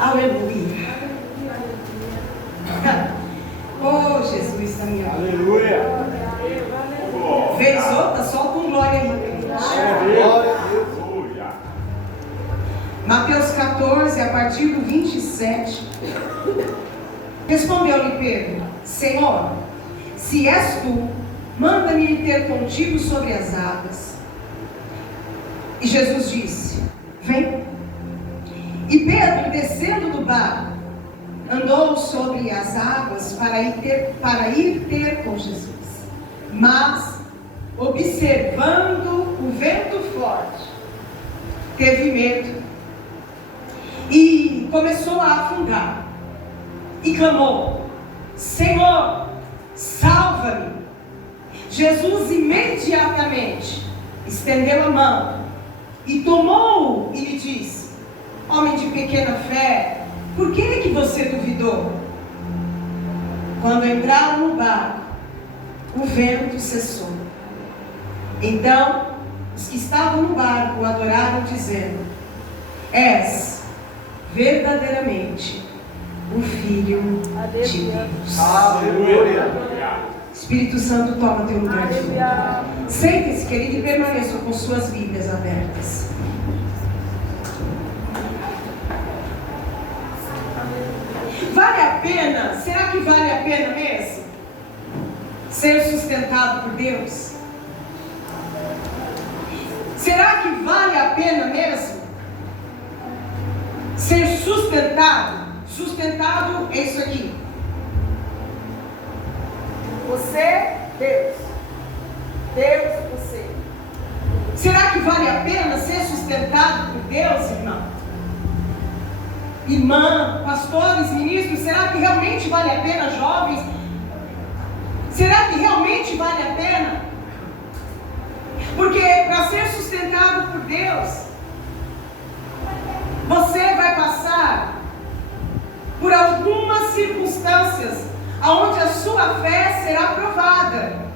Aleluia. Oh, Jesus, a minha vida. Aleluia. Vez outra, só com glória aí. Aleluia. Mateus 14, a partir do 27. Respondeu-lhe Pedro: Senhor, se és tu, manda-me ir ter contigo sobre as águas. E Jesus disse: Vem. E Pedro, descendo do barco, andou sobre as águas para ir ter com Jesus. Mas, observando o vento forte, teve medo e começou a afundar. E clamou: Senhor, salva-me. Jesus imediatamente estendeu a mão e tomou-o e lhe disse: Homem de pequena fé, por que é que você duvidou? Quando entraram no barco, o vento cessou. Então, os que estavam no barco o adoraram, dizendo: És verdadeiramente o Filho de Deus. Aleluia. Espírito Santo, toma teu lugar de novo. Sentem-se, querido, e permaneçam com suas Bíblias abertas. Vale a pena? Será que vale a pena mesmo ser sustentado por Deus? Será que vale a pena mesmo ser sustentado? Sustentado é isso aqui. Você, Deus. Deus, você. Será que vale a pena ser sustentado por Deus, irmão? Irmã, pastores, ministros, será que realmente vale a pena, jovens? Será que realmente vale a pena? Porque para ser sustentado por Deus, você vai passar por algumas circunstâncias onde a sua fé será provada.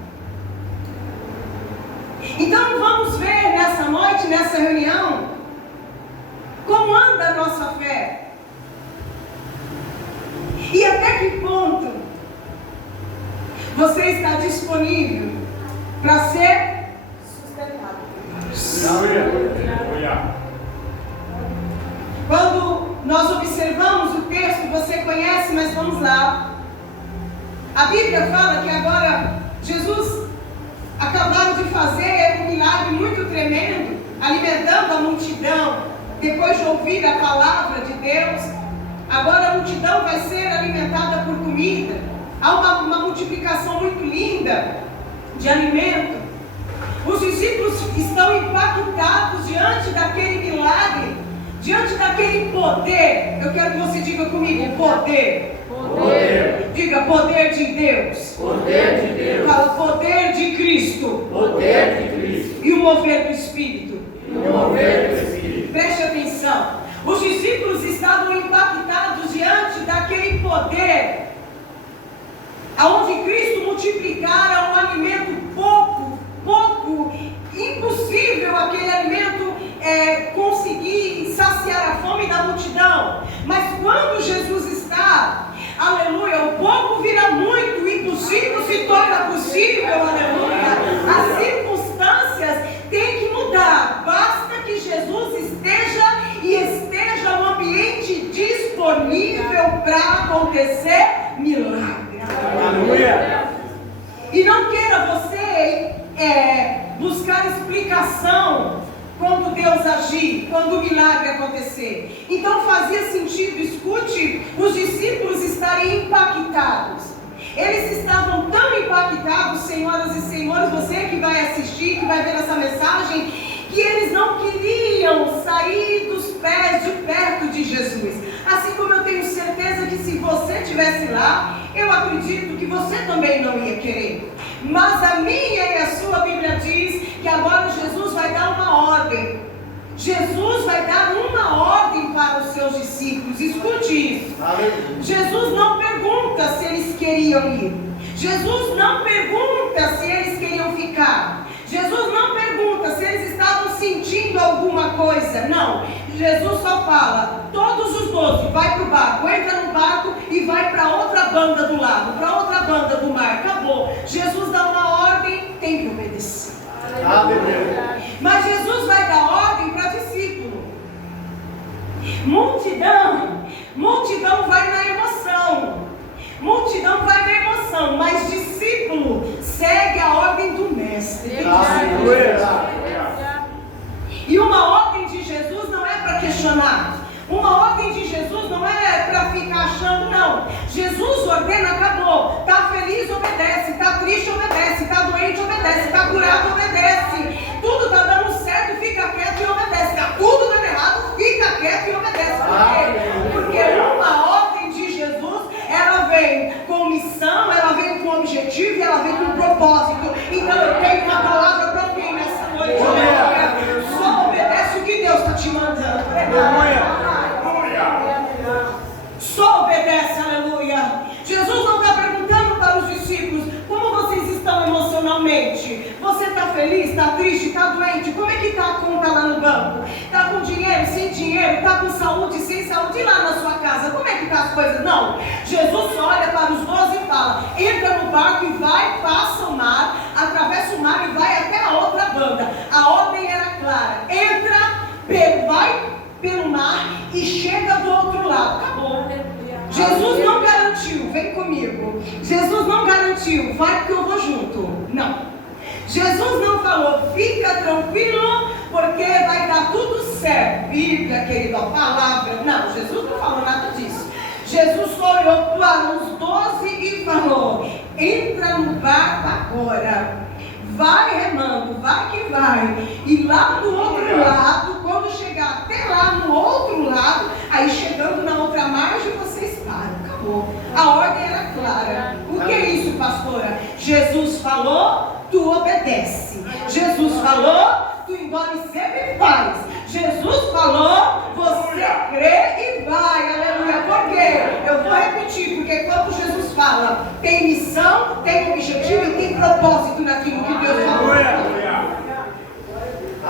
Então vamos ver nessa noite, nessa reunião, como anda a nossa fé. E até que ponto você está disponível para ser sustentado por Deus? Quando nós observamos o texto, você conhece, mas vamos lá. A Bíblia fala que agora Jesus acabaram de fazer um milagre muito tremendo, alimentando a multidão. Depois de ouvir a palavra de Deus, agora a multidão vai ser alimentada por comida. Há uma multiplicação muito linda de alimento. Os discípulos estão impactados diante daquele milagre, diante daquele poder. Eu quero que você diga comigo: poder. Poder. Diga: poder de Deus. Poder de Deus. Fala: poder de Cristo. Poder de Cristo. E o mover do Espírito. E o mover do Espírito. Preste atenção. Os discípulos estavam impactados diante daquele poder, aonde Cristo multiplicara um alimento pouco, impossível aquele alimento conseguir saciar a fome da multidão. Mas quando Jesus está, aleluia, o pouco vira muito, o impossível se torna possível, aleluia. As circunstâncias têm que mudar, basta que Jesus esteja no ambiente disponível para acontecer milagre. Aleluia. E não queira você buscar explicação quando Deus agir, quando o milagre acontecer. Então fazia sentido, escute, os discípulos estarem impactados. Eles estavam tão impactados, senhoras e senhores, você que vai assistir, que vai ver essa mensagem, que eles não queriam sair dos pés de perto de Jesus. Assim como eu tenho certeza que se você estivesse lá, eu acredito que você também não ia querer. Mas a minha e a sua Bíblia diz que agora Jesus vai dar uma ordem. Jesus vai dar uma ordem para os seus discípulos. Escute isso. Jesus não pergunta se eles queriam ir. Jesus não pergunta se eles queriam ficar. Jesus não pergunta se eles estavam sentindo alguma coisa. Não. Jesus só fala: todos os 12, vai banda do lago, para outra banda do mar. Acabou. Jesus dá uma ordem, tem que obedecer. Mas Jesus vai dar ordem para discípulo. Multidão vai na emoção. Multidão vai na emoção, mas discípulo segue a ordem do mestre. E uma ordem de Jesus não é para questionar. Uma ordem de Jesus não é para ficar achando, não. Jesus ordena, acabou. Está feliz, obedece. Está triste, obedece. Está doente, obedece. Está curado, obedece. Tudo está dando certo, fica quieto e obedece. Está tudo dando errado, fica quieto e obedece. Por quê? Porque uma ordem de Jesus, ela vem com missão, ela vem com objetivo e ela vem com propósito. Então eu tenho uma palavra para alguém nessa noite. Só obedece o que Deus está te mandando. Só obedece, aleluia. Jesus não está perguntando para os discípulos como vocês estão emocionalmente. Você está feliz, está triste, está doente? Como é que está a conta lá no banco? Está com dinheiro, sem dinheiro? Está com saúde, sem saúde? E lá na sua casa, como é que estão as coisas? Não. Jesus olha para os 12 e fala: entra no barco e vai, passa o mar, atravessa o mar e vai até a outra banda. A ordem era clara: entra, vai pelo mar e chega do outro lado. Acabou. Jesus não garantiu, vem comigo. Jesus não garantiu, vai porque eu vou junto. Não. Jesus não falou, fica tranquilo, porque vai dar tudo certo. Bíblia, querido, a palavra. Não, Jesus não falou nada disso. Jesus olhou para os 12 e falou: entra no barco agora. Vai remando, vai que vai. E lá do outro lado, quando chegar até lá no outro lado, aí chegando na outra margem, vocês param. Acabou. A ordem era clara. O que é isso, pastora? Jesus falou, tu obedece. Jesus falou, tu engole sempre e faz. Jesus falou, você crê e vai. Aleluia. Por quê? Eu vou repetir, porque quando Jesus fala, tem missão, tem objetivo e tem propósito naquilo que Deus falou.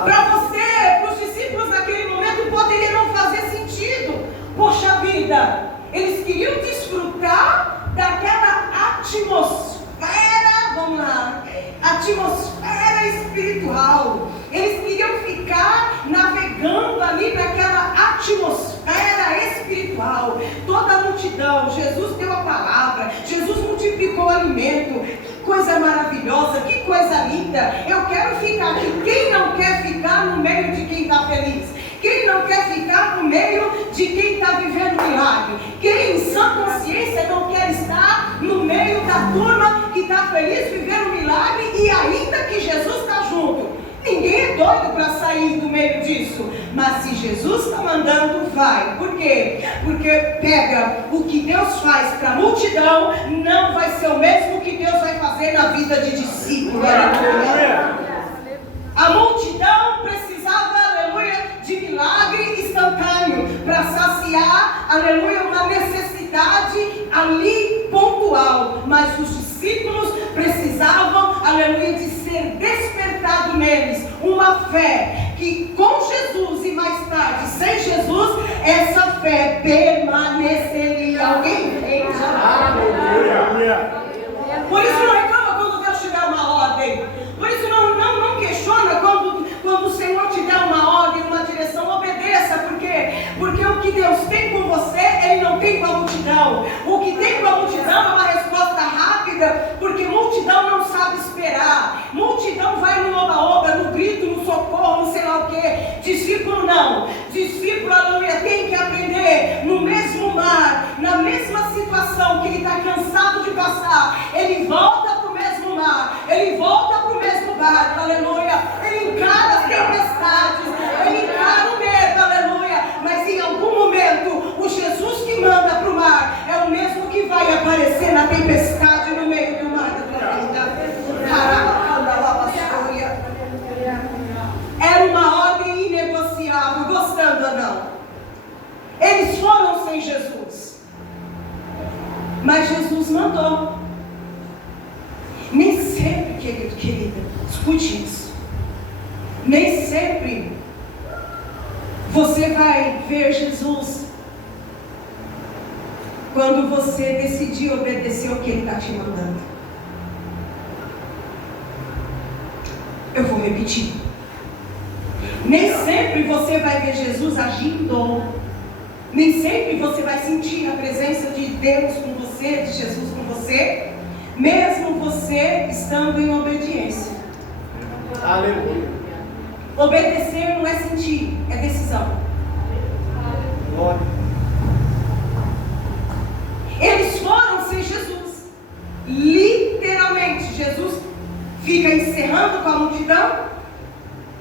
Para você, para os discípulos naquele momento, poderia não fazer sentido. Poxa vida, eles queriam desfrutar daquela atmosfera, vamos lá, atmosfera espiritual. Eles queriam ficar navegando ali naquela atmosfera espiritual. Toda a multidão, Jesus deu a palavra, Jesus multiplicou o alimento. Que coisa maravilhosa, que coisa linda. Eu quero ficar aqui. Quem não quer ficar no meio de quem está feliz? Quem não quer ficar no meio de quem está vivendo milagre? Quem em sã consciência não quer estar no meio da turma que está feliz vivendo milagre e ainda que Jesus está junto? Ninguém é doido para sair do meio disso. Mas se Jesus está mandando, vai. Por quê? Porque pega o que Deus faz para a multidão, não vai ser o mesmo que Deus vai fazer na vida de discípulo. A multidão precisava, aleluia, de milagre instantâneo para saciar, aleluia, uma necessidade ali pontual. Mas os discípulos precisavam, aleluia, de ser despertado neles uma fé que com Jesus e mais tarde sem Jesus, essa fé permaneceria. Alguém entende? Por isso não reclama quando Deus te dá uma ordem. Por isso não questiona quando o Senhor te der uma ordem, uma direção. Obedeça. Por quê? Porque o que Deus tem com você, Ele não tem com a multidão. O que tem com a multidão é uma resposta rápida, porque multidão não sabe esperar. Multidão vai no oba-oba, no grito, no socorro, no sei lá o quê. Discípulo não. Discípulo, aleluia, tem que aprender no mesmo mar, na mesma situação que ele está cansado de passar. Ele volta para o mesmo mar, ele volta para o mesmo barco, aleluia. Ele encara as tempestades, ele encara o medo, aleluia. Mas em algum momento, o Jesus que manda para o mar é o mesmo que vai aparecer na tempestade no meio do mar da tua vida. Era uma ordem inegociável, gostando ou não. Eles foram sem Jesus, mas Jesus mandou. Nem sempre, querido, querida, escute isso. Nem sempre você vai ver Jesus Quando você decidir obedecer o que Ele está te mandando. Eu vou repetir. Nem sempre você vai ver Jesus agindo. Nem sempre você vai sentir a presença de Deus com você, de Jesus com você, mesmo você estando em obediência. Aleluia. Obedecer não é sentir, é decisão. Glória. Eles foram sem Jesus. Literalmente, Jesus fica encerrando com a multidão.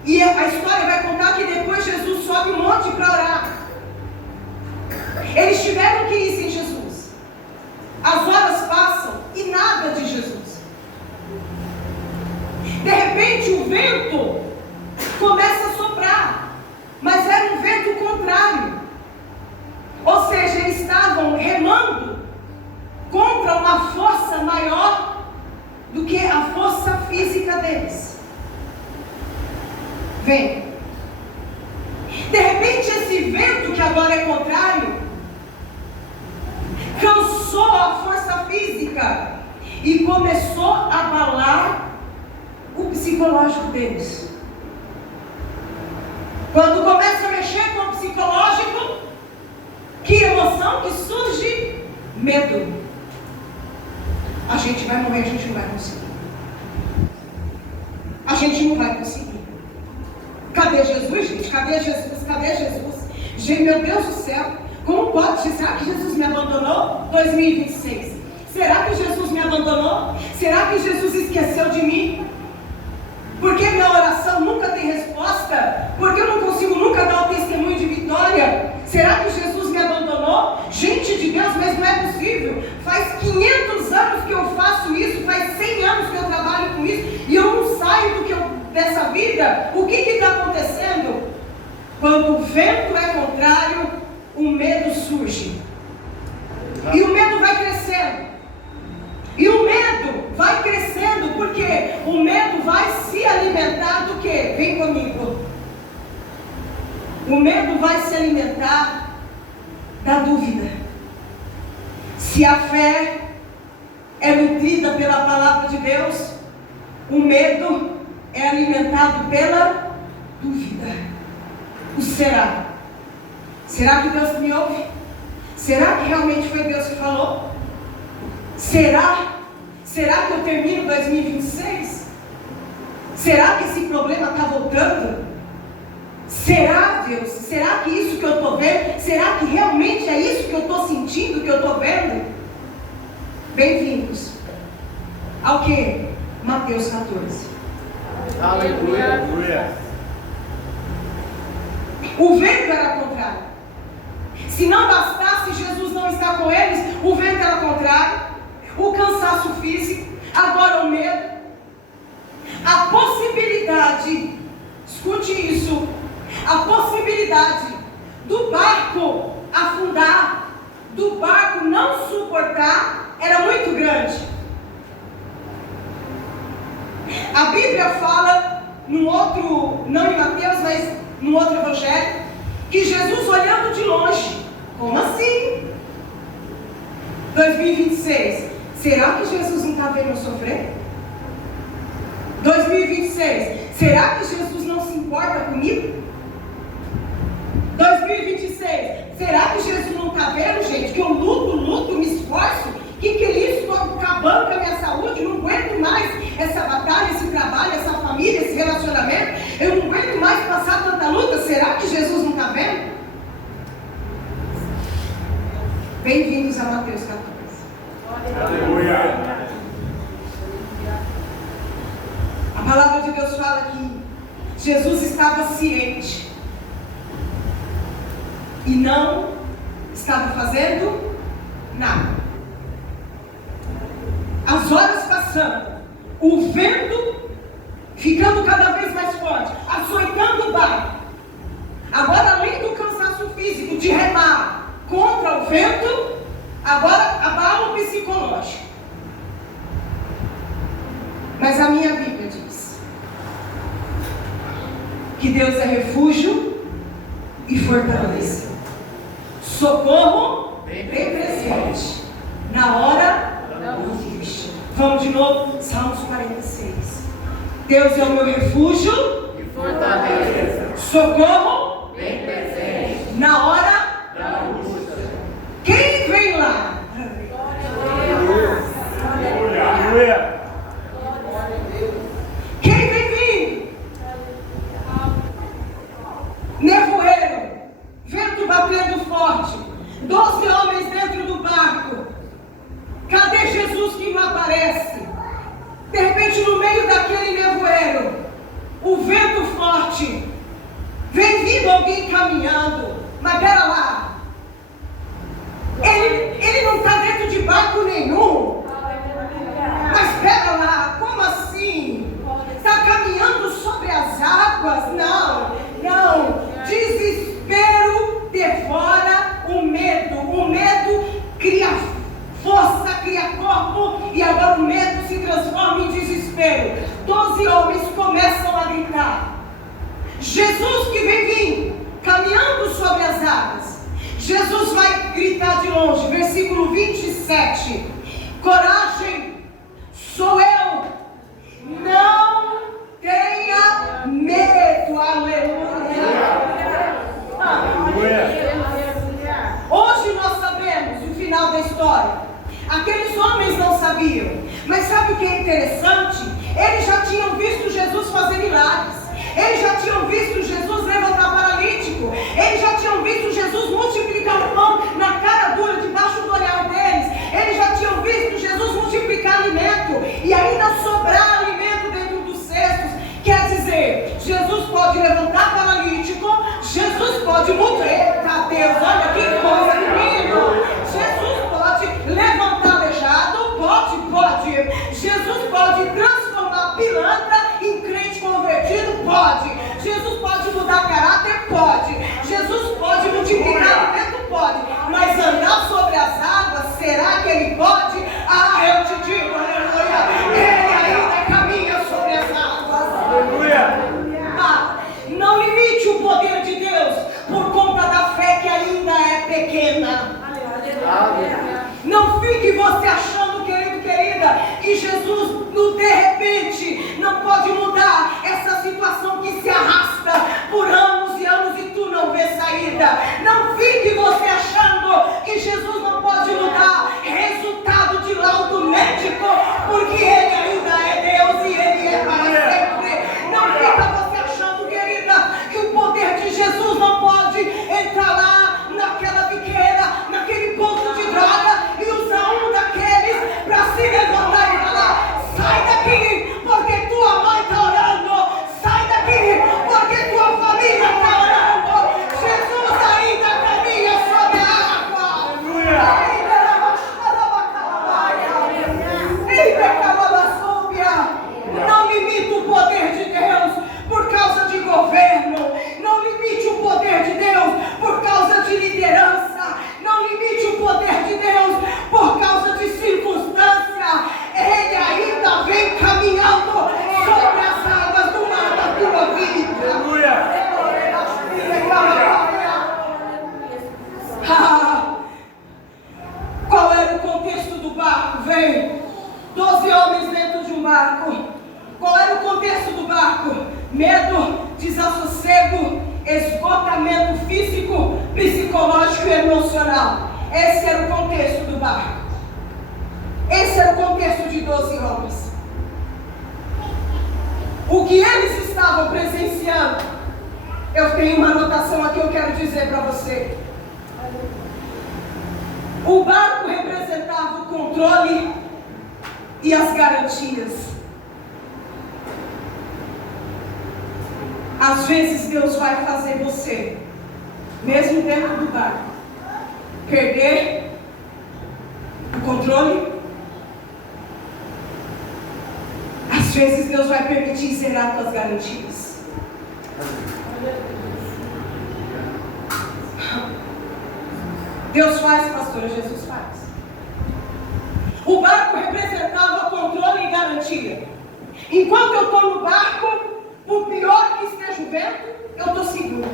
E a história vai contar que depois Jesus sobe um monte para orar. Eles tiveram que ir sem Jesus. As horas passam e nada de Jesus. De repente o vento começa a soprar, mas era um vento contrário. Ou seja, eles estavam remando contra uma força maior do que a força física deles. Vem. De repente esse vento, que agora é contrário, cansou a força física e começou a abalar o psicológico deles. Quando começa a mexer com o psicológico, que emoção que surge? Medo. A gente vai morrer, a gente não vai conseguir. A gente não vai conseguir. Cadê Jesus, gente? Cadê Jesus? Cadê Jesus? Gente, meu Deus do céu, como pode? Será que Jesus me abandonou? 2026. Será que Jesus me abandonou? Será que Jesus esqueceu de mim? Por que minha oração nunca tem resposta? Por que eu não consigo nunca dar o testemunho de vitória? Será que Jesus me abandonou? Gente de Deus, mas não é possível. Faz 500 anos que eu faço isso, faz 100 anos que eu trabalho com isso, e eu não saio dessa vida. O que está acontecendo? Quando o vento é contrário, o medo surge. E o medo vai crescendo. E o medo vai crescendo, porque o medo vai se alimentar do quê? Vem comigo. O medo vai se alimentar da dúvida. Se a fé é nutrida pela palavra de Deus, o medo é alimentado pela dúvida. O será? Será que Deus me ouve? Será que realmente foi Deus que falou? Será? Será que eu termino 2026? Será que esse problema está voltando? Será, Deus? Será que isso que eu estou vendo? Será que realmente é isso que eu estou sentindo, que eu estou vendo? Bem-vindos ao que? Mateus 14. Aleluia. O vento era contrário. Se não bastasse Jesus não estar com eles, o vento era contrário. O cansaço físico, agora o medo. A possibilidade, escute isso, a possibilidade do barco afundar, do barco não suportar, era muito grande. A Bíblia fala, num outro, não em Mateus, mas num outro evangelho, que Jesus olhando de longe. Como assim? 2026. Será que Jesus não está vendo eu sofrer? 2026. Será que Jesus não se importa comigo? 2026. Será que Jesus não está vendo, gente, que eu luto, me esforço? Que é isso? Estou acabando com a minha saúde, não aguento mais essa batalha, esse trabalho, essa família, esse relacionamento. Eu não aguento mais passar tanta luta. Será que Jesus não está vendo? Bem-vindos a Mateus 14. Aleluia. A palavra de Deus fala que Jesus estava ciente e não estava fazendo nada. As horas passando, o vento ficando cada vez mais forte, açoitando o barco. Agora, além do cansaço físico de remar contra o vento, agora abala o psicológico. Mas a minha Bíblia diz que Deus é refúgio e fortaleza, socorro bem presente na hora da angústia. Vamos de novo, Salmos 46. Deus é o meu refúgio E fortaleza. socorro Bem presente. na hora. Da angústia. Quem vem lá? Aleluia. Quem vem vindo? Nevoeiro, vento batendo forte, 12 homens dentro do barco. Cadê Jesus que não aparece? De repente, no meio daquele nevoeiro, o vento forte, vem vindo alguém caminhando. Mas pera lá, ele não está dentro de barco nenhum. Mas pera lá, como assim? Está caminhando sobre as águas? Não, não. Desespero devora o medo. O medo cria força, cria corpo, e agora o medo se transforma em desespero. 12 homens começam a gritar. Jesus que vem vindo, caminhando sobre as águas. Jesus vai gritar de longe, versículo 27. Coragem, sou eu, não tenha medo. Aleluia. Hoje nós sabemos o final da história. Aqueles homens não sabiam. Mas sabe o que é interessante? Eles já tinham visto Jesus fazer milagres. Eles já tinham visto Jesus levantar paralítico. Eles já tinham visto Jesus multiplicar o pão na cara dura, debaixo do olhar deles. Eles já tinham visto Jesus multiplicar alimento e ainda sobrar alimento dentro dos cestos. Quer dizer, Jesus pode levantar paralítico, Jesus pode multiplicar. Deus, olha que coisa, menino. Jesus pode levantar aleijado, pode. Jesus pode transformar pilantra em crente convertido, pode. Jesus pode mudar caráter, pode. Jesus pode multiplicar alimento, pode. Mas andar sobre as águas, será que ele pode? Ah, eu te digo, aleluia. Ele ainda caminha sobre as águas. Aleluia. Não limite o poder de Deus por conta da fé que ainda é pequena. Não fique você achando, querido, querida, que Jesus, no de repente, não pode mudar essa situação que se arrasta por anos e anos e tu não vê saída. Não fique você achando que Jesus não pode mudar resultado de laudo médico, porque Ele ainda é Deus e Ele é para sempre. Não fica você achando, querida, que o poder de Jesus não pode entrar lá naquela biqueira, naquele poço de droga e usar um daqueles para se levantar e falar: sai daqui, porque tua mãe está orando, sai daqui, porque tua família está orando. Jesus ainda caminha sobre a água. Não limite o poder de Deus por causa de governo. Não limite o poder de Deus por causa de liderança. Não limite o poder de Deus por causa de circunstância. Ele ainda vem caminhando sobre as águas do mar da tua vida. Aleluia. Qual era o contexto do barco? Vem 12 homens dentro de um barco. Qual era o contexto do barco? Medo, desassossego, esgotamento físico, psicológico e emocional. Esse era o contexto do barco. Esse era o contexto de 12 homens. O que eles estavam presenciando, eu tenho uma anotação aqui, eu quero dizer para você. O barco representava o controle e as garantias. Às vezes Deus vai fazer você, mesmo dentro do barco, perder o controle. Às vezes Deus vai permitir zerar suas garantias. Deus faz, pastora, Jesus faz. O barco representava controle e garantia. Enquanto eu estou no barco, por pior que esteja o vento, eu estou seguro.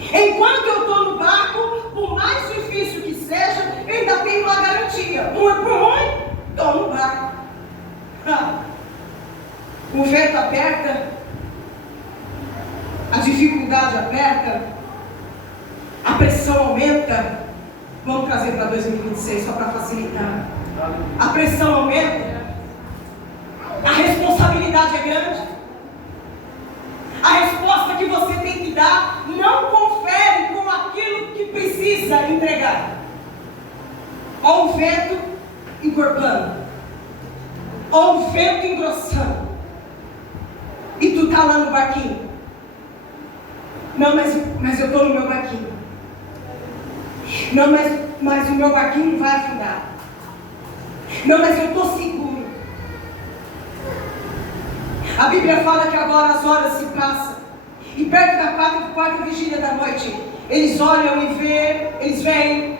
Enquanto eu estou no barco, pressão aumenta. Vamos trazer para 2026 só para facilitar. A pressão aumenta. A responsabilidade é grande. A resposta que você tem que dar não confere com aquilo que precisa entregar. Ou o vento encorpando, ou o vento engrossando, e tu tá lá no barquinho. Não, mas eu estou no meu barquinho. Não, mas o meu barquinho não vai afundar. Não, mas eu estou seguro. A Bíblia fala que agora as horas se passam, e perto da quarta vigília da noite, eles olham e eles veem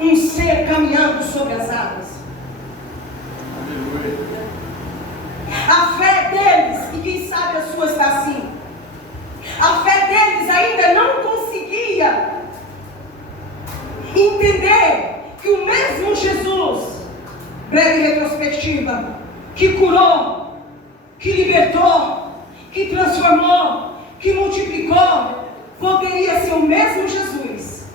um ser caminhando sobre as águas. A fé deles, e quem sabe a sua está assim, a fé deles ainda não conseguia entender que o mesmo Jesus, breve retrospectiva, que curou, que libertou, que transformou, que multiplicou, poderia ser o mesmo Jesus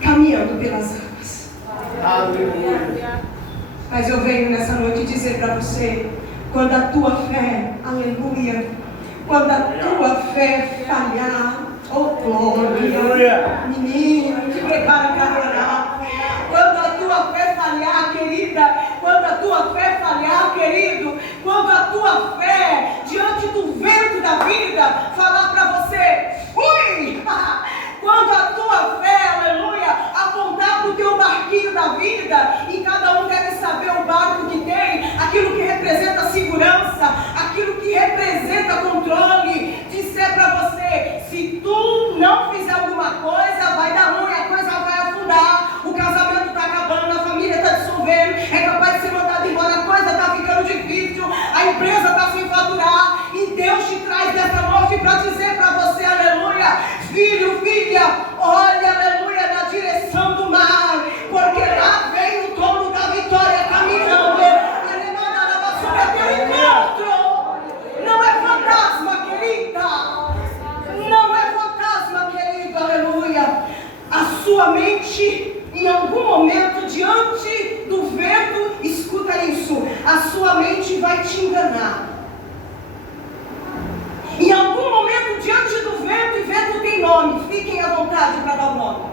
caminhando pelas águas. Aleluia. Mas eu venho nessa noite dizer para você, quando a tua fé, aleluia, quando a tua fé falhar, oh glória, menino, te prepara para adorar. Quando a tua fé falhar, querida, quando a tua fé falhar, querido, quando a tua fé diante do vento da vida falar para você, fui! Quando a tua fé, aleluia, apontar para o teu barquinho da vida, e cada um deve saber o barco que tem, aquilo que representa segurança, aquilo que representa controle, disser para você, se tu não fizer alguma coisa, vai dar ruim, a coisa vai afundar, o casamento está acabando, a família está dissolvendo, é capaz de ser mandado embora, a coisa está ficando difícil, a empresa está sem faturar, e Deus te traz dessa noite para dizer para você, aleluia, filho, filha, olha, aleluia, na direção do mar, porque lá vem o dono da vitória caminhando, é teu encontro, não é fantasma, querida, não é fantasma, querido, aleluia. A sua mente, em algum momento, diante do vento, escuta isso, a sua mente vai te enganar. Em algum momento, diante do vento, e vento tem nome, fiquem à vontade para dar o nome.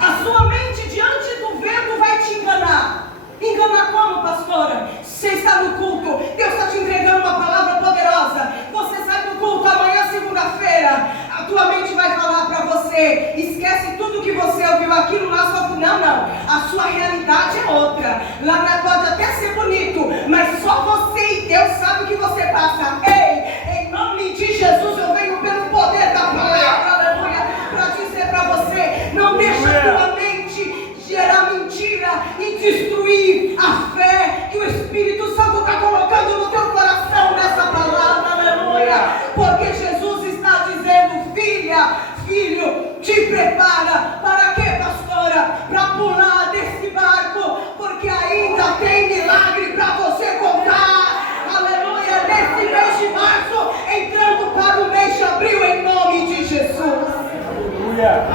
A sua mente, diante do vento, vai te enganar. Enganar como, pastora? Você está no culto, Deus está te entregando uma palavra poderosa, você sai do culto, amanhã, segunda-feira, a tua mente vai falar para você, esquece tudo que você ouviu, aquilo lá só... Não, a sua realidade é outra, lá pode até ser bonito, mas só você e Deus sabe o que você passa. Ei, em nome de Jesus, eu venho pelo poder da palavra, aleluia, para dizer para você, não deixa a tua mente gerar mentira e destruir a fé que o Espírito Santo está colocando no teu coração nessa palavra, aleluia, porque Jesus está dizendo, filha, filho, te prepara, para quê, pastora? Para pular desse barco, porque ainda tem milagre para você contar, aleluia, nesse mês de março, entrando para o mês de abril, em nome de Jesus. Aleluia.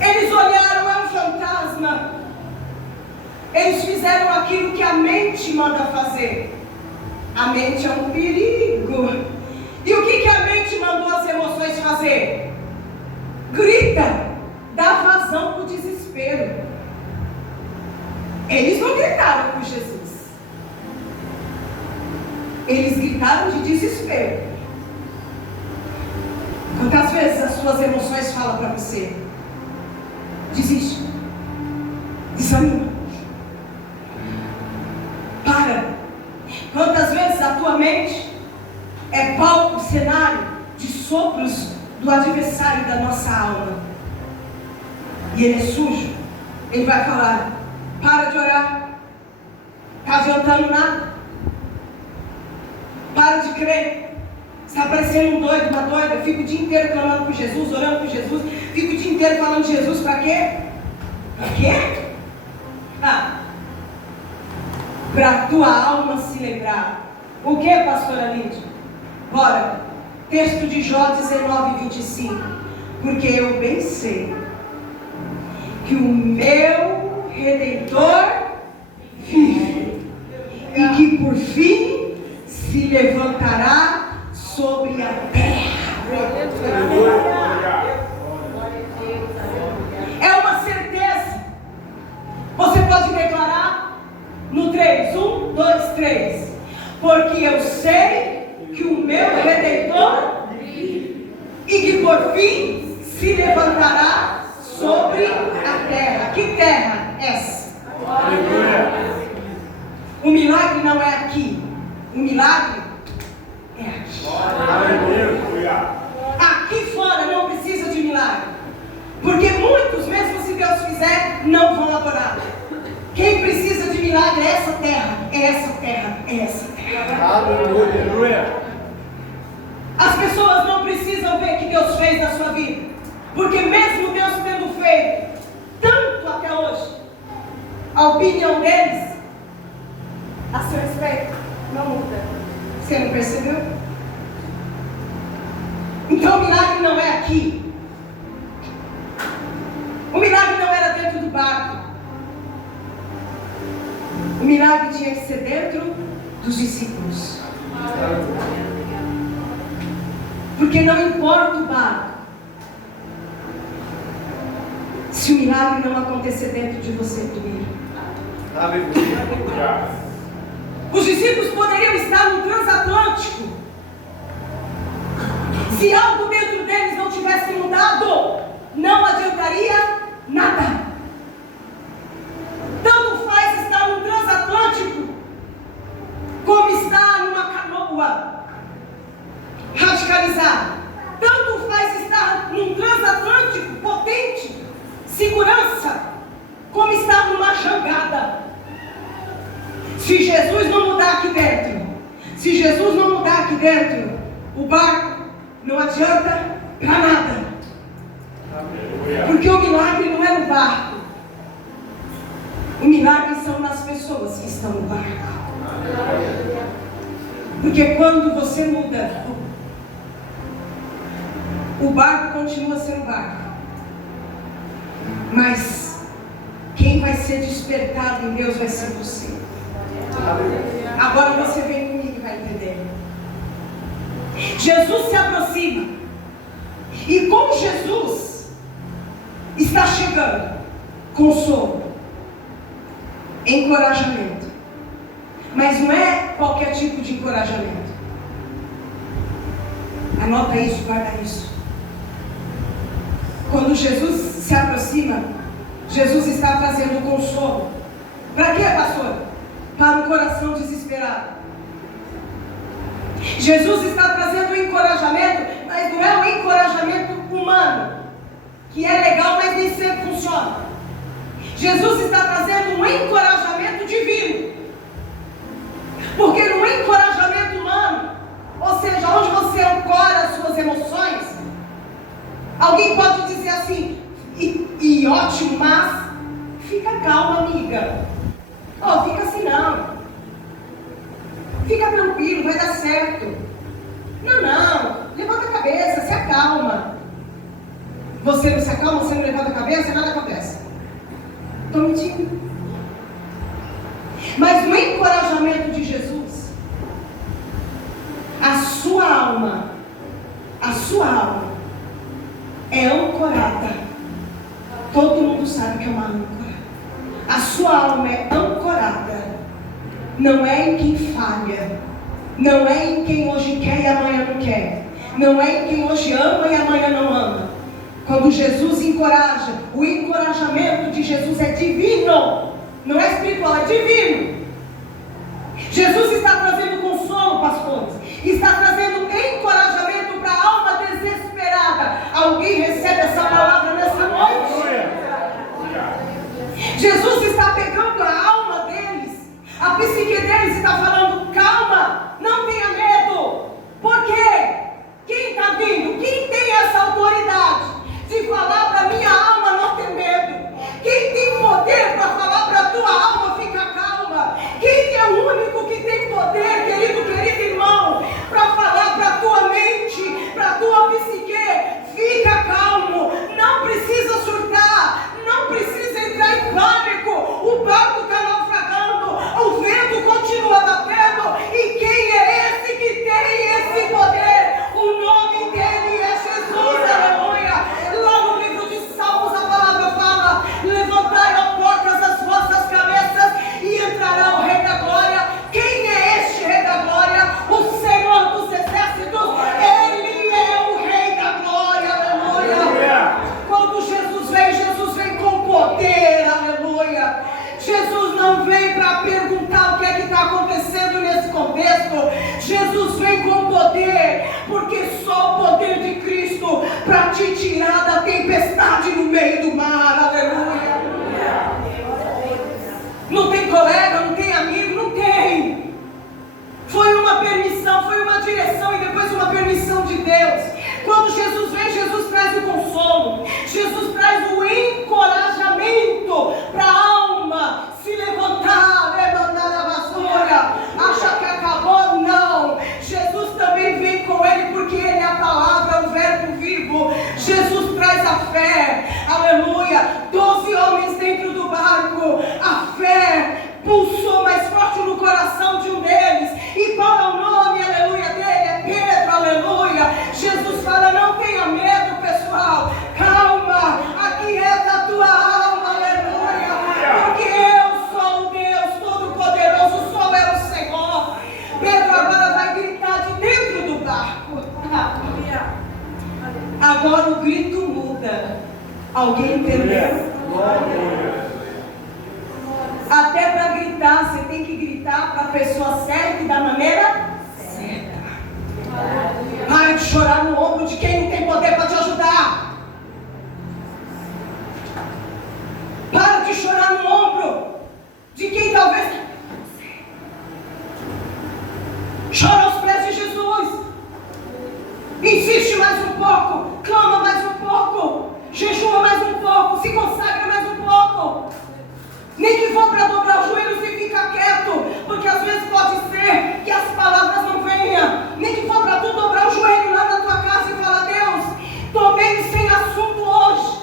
Eles olharam, é um fantasma. Eles fizeram aquilo que a mente manda fazer. A mente é um perigo. E o que a mente mandou as emoções fazer? Grita, dá vazão para o desespero. Eles não gritaram por Jesus. Eles gritaram de desespero. Quantas vezes as suas emoções falam para você? Desiste, desanima, para. Quantas vezes a tua mente é palco, cenário de sopros do adversário da nossa alma, e ele é sujo, ele vai falar, para de orar, está adiantando nada, para de crer, está parecendo um doido, uma doida, fica o dia inteiro clamando por Jesus, orando por Jesus, fica o dia inteiro falando de Jesus, para quê? Para quê? Para a tua alma se lembrar. O que, pastora Lídia? Bora, Texto de Jó 19, 25. Porque eu bem sei que o meu Redentor vive e que por fim se levantará sobre a terra. É uma certeza. Você pode declarar no 3, 1, 2, 3. Porque eu sei que o meu Redentor vive e que por fim se levantará sobre a terra. Que terra é essa? O milagre não é aqui. O milagre é aqui. Aqui fora não precisa de milagre. Porque muitos, mesmo se Deus fizer, não vão adorar. Quem precisa de milagre é essa terra. É essa terra. É essa terra. Aleluia. As pessoas não precisam ver o que Deus fez na sua vida. Porque mesmo Deus tendo feito tanto até hoje, a opinião deles a seu respeito não muda. Você não percebeu? Então o milagre não é aqui. O milagre não era dentro do barco. O milagre tinha que ser dentro dos discípulos. Porque não importa o barco, se o milagre não acontecer dentro de você primeiro. Os discípulos poderiam estar no transatlântico. Se algo dentro deles não tivesse mudado, não adiantaria nada. Tanto faz estar no transatlântico, como estar numa canoa radicalizada. Tanto faz estar num transatlântico potente, segurança, como estar numa jangada. Se Jesus não mudar aqui dentro, o barco não adianta para nada. Porque o milagre não é no barco. O milagre são nas pessoas que estão no barco. Porque quando você muda, o barco continua sendo barco. Mas quem vai ser despertado em Deus vai ser você. Agora você vem comigo e vai entender. Jesus se aproxima. E com Jesus está chegando consolo, encorajamento. Mas não é qualquer tipo de encorajamento. Anota isso, guarda isso. Quando Jesus se aproxima, Jesus está trazendo consolo. Para quê, pastor? Para um coração desesperado. Jesus está trazendo um encorajamento, mas não é um encorajamento humano, que é legal, mas nem sempre funciona. Jesus está trazendo um encorajamento divino. Porque no encorajamento humano, ou seja, onde você ancora as suas emoções, alguém pode dizer assim, e ótimo, mas fica calma, amiga. Oh, fica assim não. Fica tranquilo, vai dar certo. Não, levanta a cabeça, se acalma. Você não se acalma, você não levanta a cabeça, nada acontece. Estou mentindo. Mas no encorajamento de Jesus, a sua alma é ancorada. Todo mundo sabe que é uma âncora. A sua alma é ancorada. Não é em quem falha. Não é em quem hoje quer e amanhã não quer. Não é em quem hoje ama e amanhã não ama. Quando Jesus encoraja, o encorajamento de Jesus é divino. Não é espiritual, é divino. Jesus está trazendo consolo, pastores. Está trazendo encorajamento para a alma desesperada. Alguém recebe essa palavra nessa noite? Jesus está pegando a alma deles, a psique deles, está falando, calma, não tenha medo. Por quê? Quem está vindo? Quem tem essa autoridade de falar para a minha alma não ter medo? Quem tem poder para falar para a tua alma ficar calma? Quem é o único que tem poder, querido irmão, para falar para a tua mente, para te tirar da tempestade no meio do mar. Aleluia. Não tem colega, não tem amigo, não tem. Foi uma permissão, foi uma direção e depois uma permissão de Deus. Quando Jesus vem, Jesus traz o consolo, Jesus traz o encorajamento para a alma se levantar, levantar a vassoura. Acha que acabou? Não. Jesus também vem com ele, porque ele é a palavra, o verbo vivo. Jesus traz a fé, aleluia. 12 homens dentro do barco, a fé pulsou mais forte no coração de um deles. E qual é o nome, aleluia, dele? É Pedro, aleluia. Jesus fala: não tenha medo, pessoal, calma, aquieta a tua alma, aleluia, porque eu sou o Deus Todo-Poderoso, sou eu o Senhor. Pedro agora vai gritar de dentro do barco. Agora o grito muda. Alguém entendeu? Até para gritar, você tem que gritar para a pessoa certa e da maneira certa. Para de chorar no ombro de quem não tem poder para te ajudar. Para de chorar no ombro de quem talvez... Chora aos pés de Jesus. Insiste mais um pouco. Clama mais um pouco. Jejua mais um pouco. Se consagra mais um pouco. Nem que for para dobrar os joelhos e ficar quieto, porque às vezes pode ser que as palavras não venham. Nem que for para tu dobrar o joelho lá na tua casa e falar: Deus, estou meio sem assunto hoje,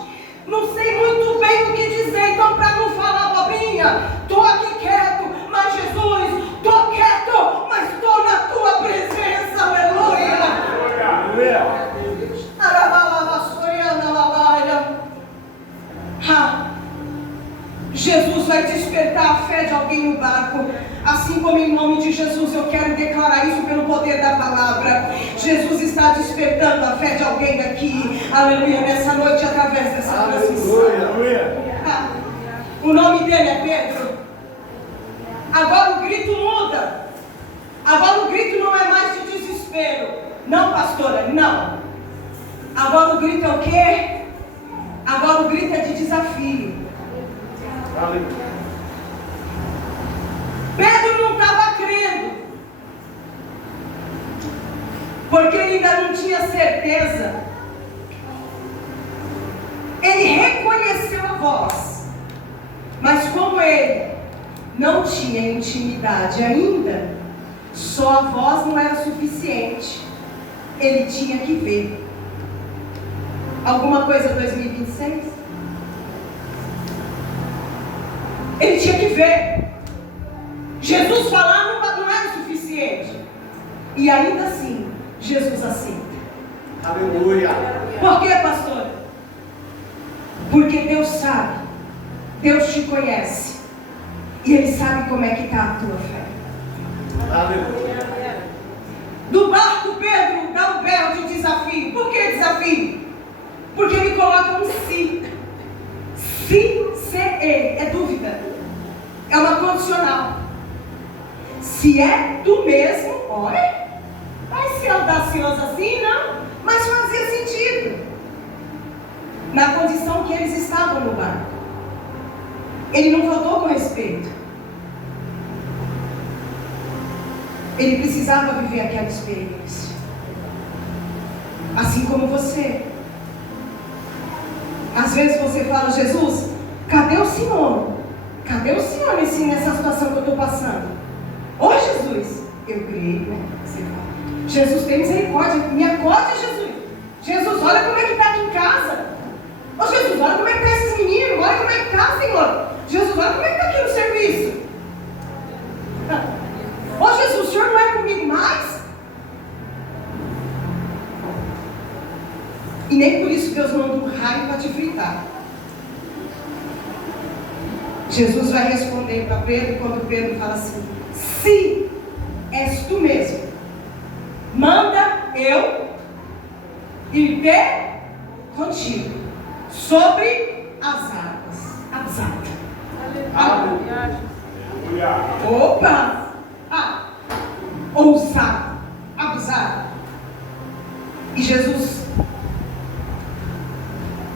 não sei muito bem o que dizer, então para não falar abobrinha, estou aqui quieto, mas Jesus, estou quieto, mas estou na tua presença, aleluia. Jesus vai despertar a fé de alguém no barco. Assim como em nome de Jesus eu quero declarar isso pelo poder da palavra. Jesus está despertando a fé de alguém aqui, aleluia, nessa noite através dessa transmissão. O nome dele é Pedro. Agora o grito muda. Agora o grito não é mais de desespero. Não, pastora, não. Agora o grito é o quê? Agora o grito é de desafio. Pedro não estava crendo, porque ele ainda não tinha certeza. Ele reconheceu a voz, mas como ele não tinha intimidade ainda, só a voz não era suficiente. Ele tinha que ver. Alguma coisa 2026? Ele tinha que ver. Jesus falar não era o suficiente. E ainda assim, Jesus aceita. Aleluia. Por quê, pastor? Porque Deus sabe. Deus te conhece. E Ele sabe como é que está a tua fé. Aleluia. Do barco, Pedro dá um berro de desafio. Por que desafio? Porque ele coloca um se. Se é dúvida. É uma condicional. Se é do mesmo, olha, vai ser audacioso assim, não? Mas fazia sentido. Na condição que eles estavam no barco. Ele não faltou com respeito. Ele precisava viver aquela experiência. Assim como você. Às vezes você fala: Jesus, cadê o Senhor? Cadê o Senhor nessa situação que eu estou passando? Ô Jesus, eu creio, né? Você fala: Jesus, tem misericórdia, me acorde, Jesus. Jesus, olha como é que está aqui em casa. Ô Jesus, olha como é que está esses meninos, olha como é que está, Senhor. Jesus, olha como é que está aqui no serviço. Ô Jesus, o Senhor não é comigo mais? E nem por isso Deus manda um raio para te fritar. Jesus vai responder para Pedro, quando Pedro fala assim: se és tu mesmo, manda eu ir ter contigo sobre as águas. Abusado. Aleluia. Opa! Ousado, abusado. E Jesus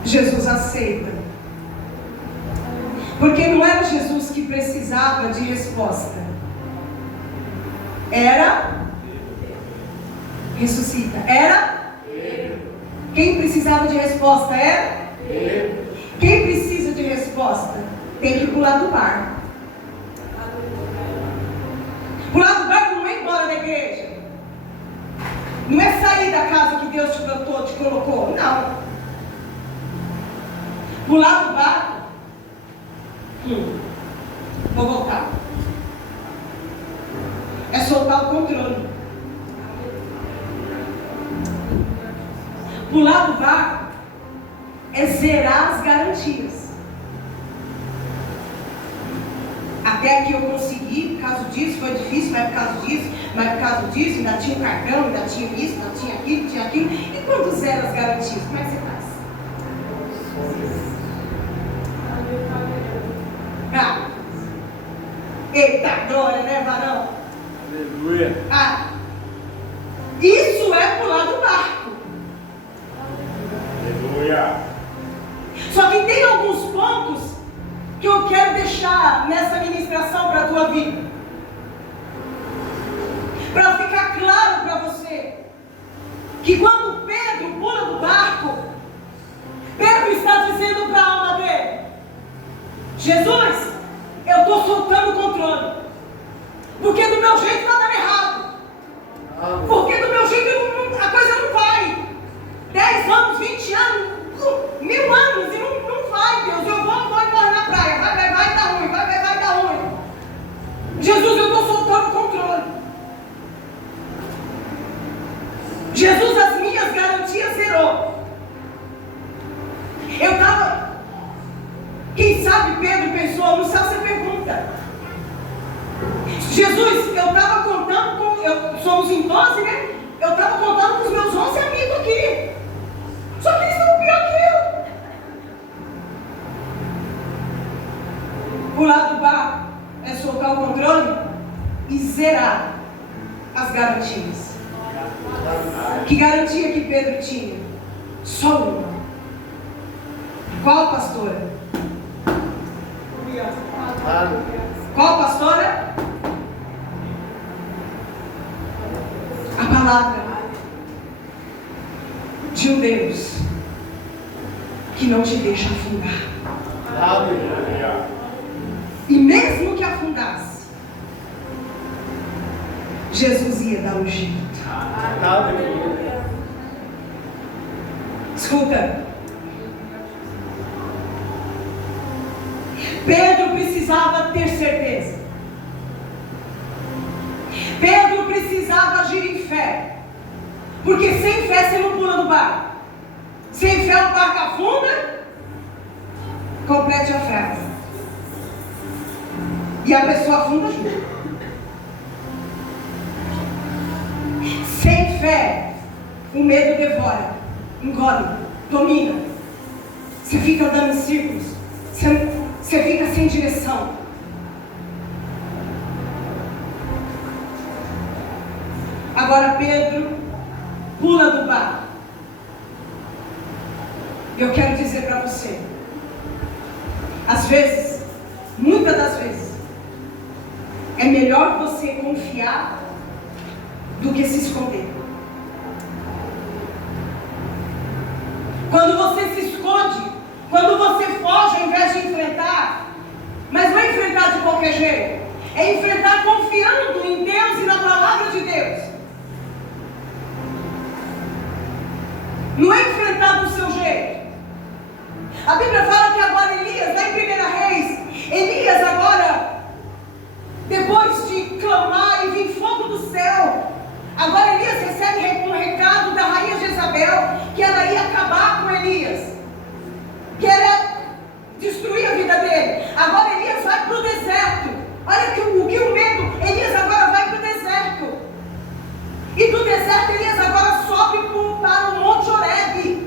Jesus aceita. Porque não era Jesus que precisava de resposta. Era ressuscita. Era quem precisava de resposta era quem precisa de resposta tem que pular do barco. Pular do barco não é ir embora da igreja. Não é sair da casa que Deus te plantou, te colocou. Não. Pular do barco. Vou voltar. É soltar o controle. Pular do barco é zerar as garantias. Até que eu consegui, por causa disso, foi difícil, mas por causa disso, ainda tinha um cartão, ainda tinha isso, ainda tinha aquilo. E quando zera as garantias, como é que você faz? Ah. Eita glória, né, varão? Aleluia. Ah. Isso é pular do barco. Aleluia. Só que tem alguns pontos que eu quero deixar nessa ministração para a tua vida. Para ficar claro para você que quando Pedro pula do barco, Pedro está dizendo para a alma dele: Jesus, eu estou soltando o controle. Porque do meu jeito está dando errado. Porque do meu jeito a coisa não vai. 10 anos, 20 anos, 1000 anos e não vai, Deus. Eu vou embora na praia. Vai dar ruim, vai dar ruim. Jesus, eu estou soltando o controle. Jesus, as minhas garantias zerou. Eu estava... Quem sabe Pedro pensou, no céu você pergunta. Jesus, eu estava contando com... somos em 12, né? Eu estava contando com os meus 11 amigos aqui. Só que eles estão pior que eu. Pular do barco é soltar o controle e zerar as garantias. Que garantia que Pedro tinha? Só uma. Qual, pastora? Qual, pastora? A palavra de um Deus que não te deixa afundar. Aleluia. E mesmo que afundasse, Jesus ia dar um jeito. Aleluia. Escuta. Pedro precisava ter certeza. Pedro precisava agir em fé. Porque sem fé você não pula no barco. Sem fé o barco afunda. Complete a frase. E a pessoa afunda junto. Sem fé, o medo devora, engole, domina. Você fica andando em círculos. Você fica sem direção. Agora Pedro pula do barco. Eu quero dizer para você, às vezes, muitas das vezes, é melhor você confiar do que se esconder. Quando você se esconde, quando você foge ao invés de enfrentar, mas não é enfrentar de qualquer jeito, é enfrentar confiando em Deus e na palavra de Deus. Não é enfrentar do seu jeito. A Bíblia fala que agora Elias, lá em 1 Reis, Elias agora, depois de clamar e vir fogo do céu, agora Elias recebe um recado da rainha Jezabel, que ela ia acabar com Elias, que ela ia destruir a vida dele. Agora Elias vai para o deserto. Olha o que o medo, Elias agora vai para o deserto. E do deserto Elias agora sobe para o Monte Horebe.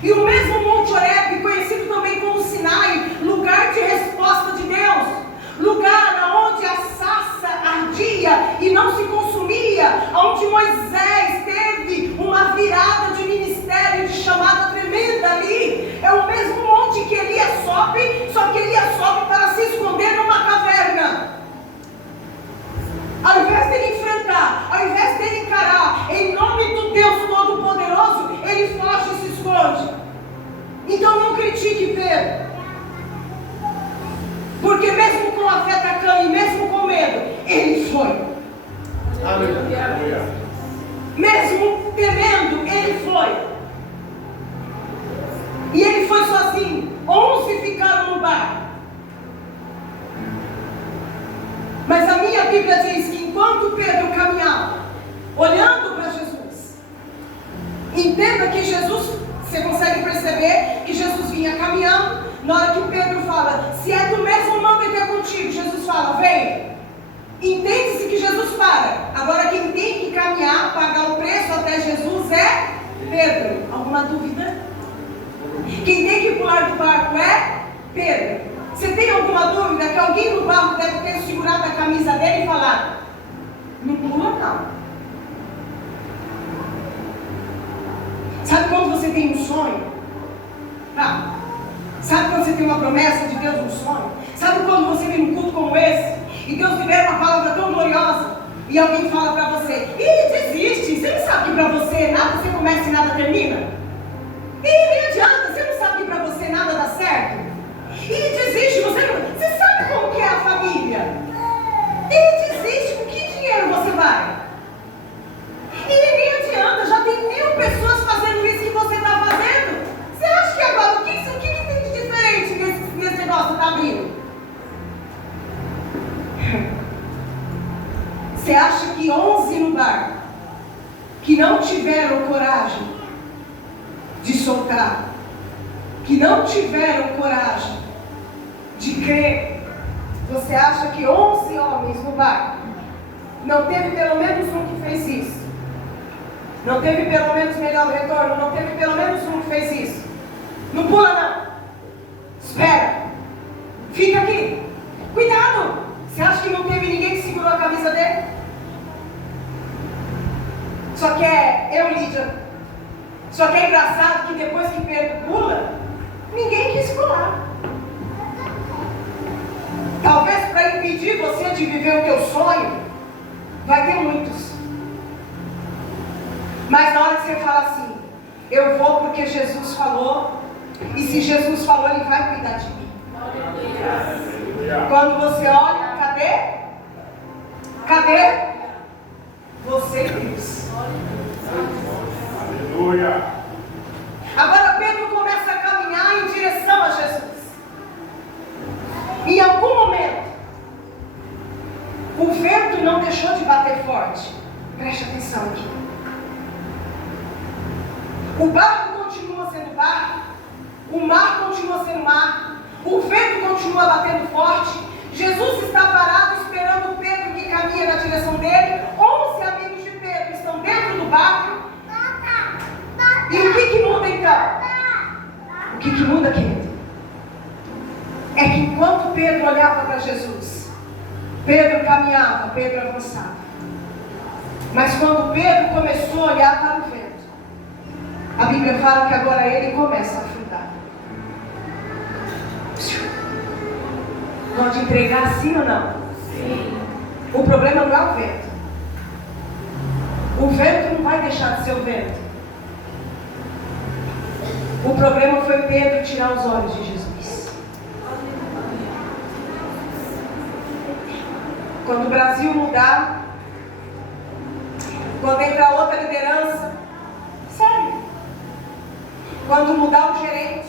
E o mesmo Monte Horebe, conhecido também como Sinai, lugar de resposta de Deus, lugar onde a sarça ardia e não se consumia, onde Moisés teve uma virada de ministério, de chamada tremenda ali. É o 11 ficaram no barco. Mas a minha Bíblia diz que enquanto Pedro caminhava, olhando para Jesus, entenda que Jesus, você consegue perceber que Jesus vinha caminhando. Na hora que Pedro fala, se é do mesmo nome que é contigo, Jesus fala, vem. Entende-se que Jesus para. Agora quem tem que caminhar, pagar o preço até Jesus é Pedro. Alguma dúvida? Quem tem que pular do barco é Pedro. Você tem alguma dúvida que alguém no barco deve ter segurado a camisa dele e falado, não pula não. Sabe quando você tem um sonho? Tá. Sabe quando você tem uma promessa de Deus no sonho? Sabe quando você vem num culto como esse e Deus libera uma palavra tão gloriosa e alguém fala pra você, desiste, você não sabe que pra você nada você começa e nada termina? Nem adianta, você não sabe que pra você nada dá certo? Desiste, você sabe como que é a família? Desiste, com que dinheiro você vai? Nem adianta, já tem 1000 pessoas fazendo isso que você está fazendo. Você acha que agora, o que tem de diferente nesse negócio que está abrindo? Você acha que 11 no barco, que não tiveram coragem de soltar, que não tiveram coragem de crer, você acha que 11 homens no barco, não teve pelo menos um que fez isso? Não teve pelo menos melhor retorno? Não teve pelo menos um que fez isso? Não pula não. Espera. Fica aqui. Cuidado. Você acha que não teve ninguém que segurou a camisa dele? Só que Lídia. Só que é engraçado que depois que Pedro pula, ninguém quis pular. Talvez para impedir você de viver o teu sonho, vai ter muitos. Mas na hora que você fala assim, eu vou porque Jesus falou, e se Jesus falou, Ele vai cuidar de mim. Quando você olha, cadê? Você e Deus. Aleluia. Agora Pedro começa a caminhar em direção a Jesus. Em algum momento, o vento não deixou de bater forte. Preste atenção aqui. O barco continua sendo barco, o mar continua sendo mar, o vento continua batendo forte. Jesus está parado esperando Pedro que caminha na direção dele. 11 amigos de Pedro estão dentro do barco. E o que muda então? O que muda, querido? É que enquanto Pedro olhava para Jesus, Pedro caminhava, Pedro avançava. Mas quando Pedro começou a olhar para o vento, a Bíblia fala que agora ele começa a afundar. Pode entregar sim ou não? Sim. O problema não é o vento. O vento não vai deixar de ser o vento. O problema foi Pedro tirar os olhos de Jesus. Quando o Brasil mudar, quando entrar outra liderança, sério, quando mudar o gerente,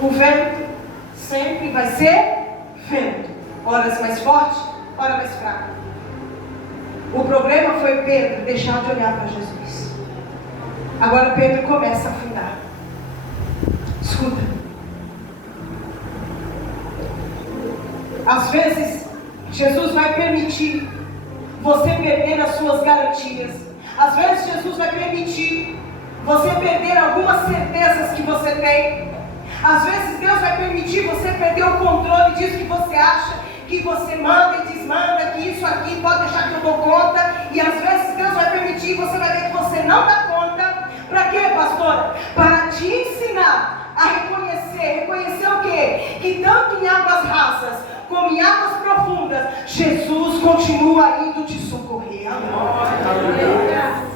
o vento sempre vai ser vento, horas mais forte, horas mais fraco. O problema foi Pedro deixar de olhar para Jesus. Agora Pedro começa a afundar. Escuta. Às vezes, Jesus vai permitir você perder as suas garantias. Às vezes, Jesus vai permitir você perder algumas certezas que você tem. Às vezes, Deus vai permitir você perder o controle disso que você acha, que você manda e desmanda, que isso aqui pode deixar que eu dou conta. E às vezes, Deus vai permitir e você vai ver que você não dá conta. Para quê, pastora? Para te ensinar a reconhecer o quê? Que tanto em águas rasas como em águas profundas, Jesus continua indo te socorrer. Aleluia.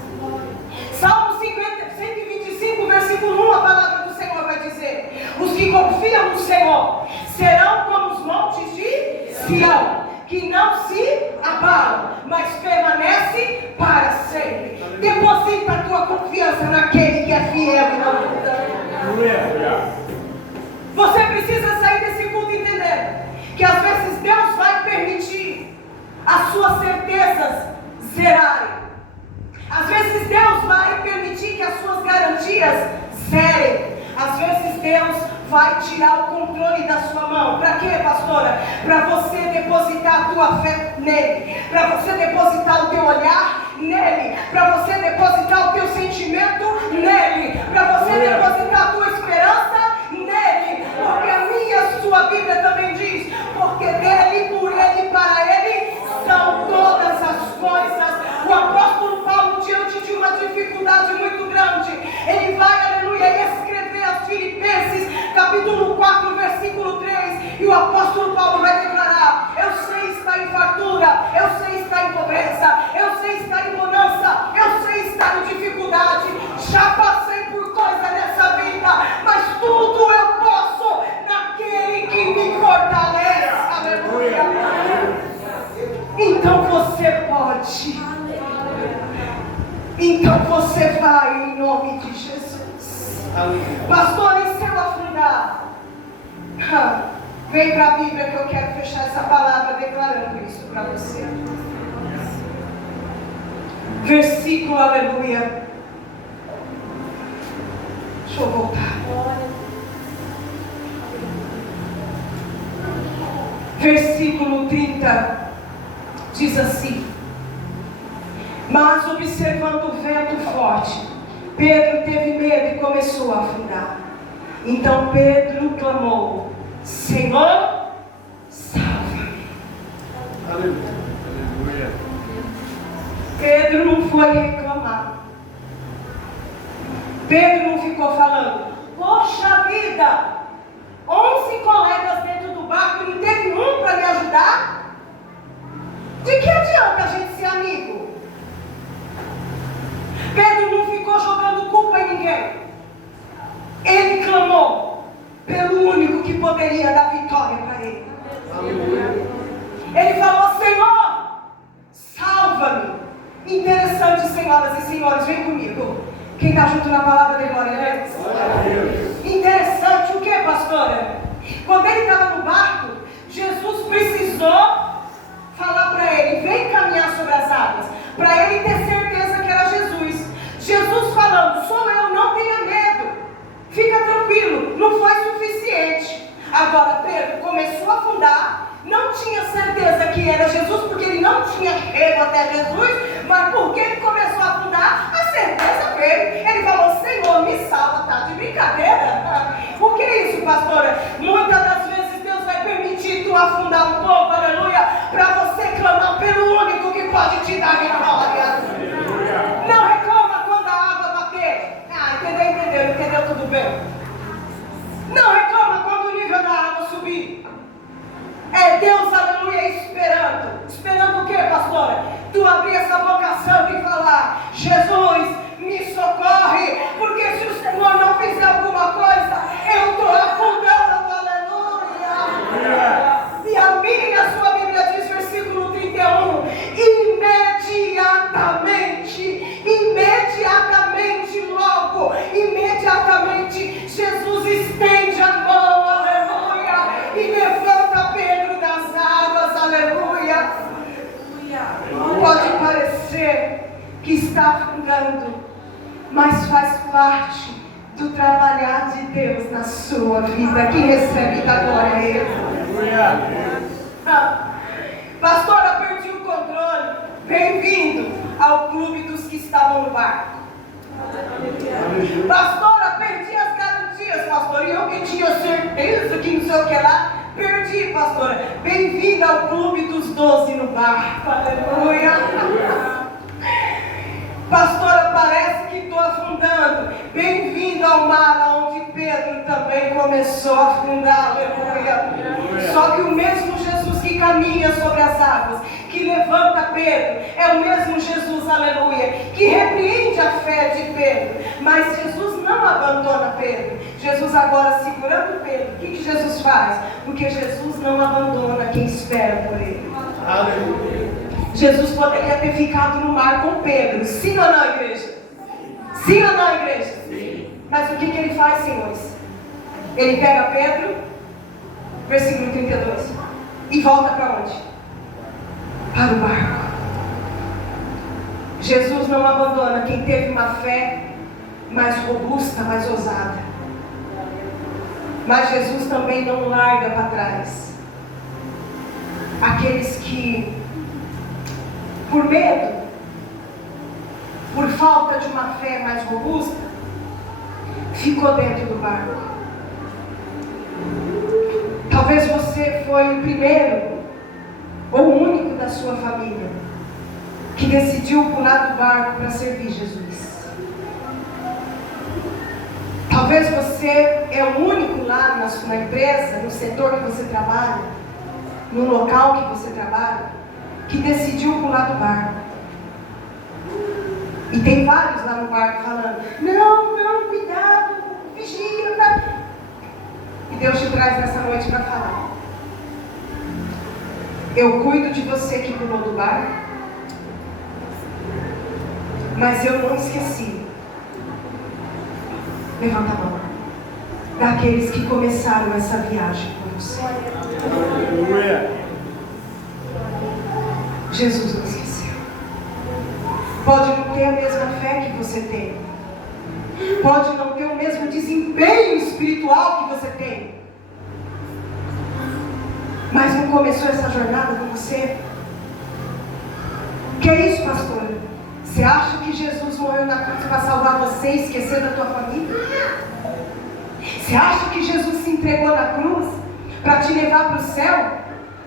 Salmo 125, versículo 1, a palavra do Senhor vai dizer: os que confiam no Senhor serão como os montes de Sião, que não se abalam, mas permanece para sempre. Deposita a tua confiança naquele que é fiel e não muda. Aleluia. Você precisa sair desse culto entendendo que às vezes Deus vai permitir as suas certezas zerarem. Às vezes Deus vai permitir que as suas garantias zerem. Às vezes Deus vai tirar o controle da sua mão. Para quê, pastora? Para você depositar a tua fé nele. Para você depositar o teu olhar nele. Para você depositar o teu sentimento nele. Para você depositar a tua esperança nele. Porque a minha e a sua Bíblia também diz: porque dele, por ele e para ele são todas as coisas. O apóstolo Paulo, diante de uma dificuldade muito grande, ele vai, aleluia, escrever aos Filipenses, capítulo 4, versículo 3, e o apóstolo Paulo vai declarar: eu sei estar em fartura, eu sei estar em pobreza, eu sei estar em bonança, eu sei estar em dificuldade, já passei por coisa nessa vida, mas tudo eu posso naquele que me fortalece. Aleluia. Então você pode. Então você vai em nome de Jesus. Pastor, e se eu afundar? Vem para a Bíblia que eu quero fechar essa palavra declarando isso para você. Versículo, aleluia. Deixa eu voltar. Versículo 30 diz assim: mas observando o vento forte, Pedro teve medo e começou a afundar. Então Pedro clamou: Senhor, salva-me. Aleluia. Pedro não foi reclamar. Pedro não ficou falando: poxa vida, 11 colegas dentro do barco, não teve um para me ajudar? De que adianta a gente ser amigo? Pedro não ficou jogando culpa em ninguém. Ele clamou pelo único que poderia dar vitória para ele. Aleluia. Ele falou: Senhor, salva-me. Interessante, senhoras e senhores, vem comigo. Quem está junto na palavra de glória a Deus? Interessante o que, pastora? Quando ele estava no barco, Jesus precisou falar para ele: vem caminhar sobre as águas, para ele ter certeza que era Jesus. Jesus falando: sou eu, não tenha medo, fica tranquilo. Não foi suficiente. Agora Pedro começou a afundar, não tinha certeza que era Jesus, porque ele não tinha chegado até Jesus, mas porque ele começou a afundar, a certeza veio. Ele falou: Senhor, me salva. Tá de brincadeira? O que é isso, pastora? Muitas das vezes Deus vai permitir tu afundar um pouco, aleluia, para você clamar pelo único que pode te dar vitória. Não reclama quando a água bater. Entendeu tudo bem. Não reclama quando o nível da água subir. É Deus, aleluia, esperando o que, pastora? Tu abrir essa boca santa e falar: Jesus, me socorre, porque se o Senhor não fizer alguma coisa, eu estou afundando, aleluia. E a minha, a sua Bíblia diz, versículo 31, imediatamente, Jesus estende a mão, aleluia, e levanta Pedro das águas, aleluia. Pode parecer que está afundando, mas faz parte do trabalhar de Deus na sua vida. Quem recebe da glória a Ele. Pastora, perdi o controle. Bem-vindo ao clube dos que estavam no barco. Pastora, perdi as garantias, pastora. E eu que tinha certeza que não sei o que lá. Perdi, pastora. Bem-vinda ao clube dos 12 no barco. Aleluia. Pastora, parece que estou afundando. Bem-vindo ao mar, onde Pedro também começou a afundar. Aleluia. Só que o mesmo Jesus que caminha sobre as águas, que levanta Pedro, é o mesmo Jesus, aleluia, que repreende a fé de Pedro. Mas Jesus não abandona Pedro. Jesus agora segurando Pedro. O que Jesus faz? Porque Jesus não abandona quem espera por ele. Aleluia. Jesus poderia ter ficado no mar com Pedro. Sim ou não, igreja? Sim ou não, igreja? Sim. Mas o que ele faz, senhores? Ele pega Pedro, versículo 32, e volta para onde? Para o barco. Jesus não abandona quem teve uma fé mais robusta, mais ousada. Mas Jesus também não larga para trás aqueles que, por medo, por falta de uma fé mais robusta, ficou dentro do barco. Talvez você foi o primeiro ou o único da sua família que decidiu pular do barco para servir Jesus. Talvez você é o único lá na empresa, no setor que você trabalha, no local que você trabalha, que decidiu pular do barco. E tem vários lá no barco falando: não, cuidado, vigia, tá? E Deus te traz nessa noite para falar: eu cuido de você que pulou do barco, mas eu não esqueci. Levanta a mão. Daqueles que começaram essa viagem com você. Aleluia. Jesus não esqueceu. Pode não ter a mesma fé que você tem. Pode não ter o mesmo desempenho espiritual que você tem. Mas não começou essa jornada com você? Que é isso, pastor? Você acha que Jesus morreu na cruz para salvar você e esquecer da tua família? Você acha que Jesus se entregou na cruz para te levar para o céu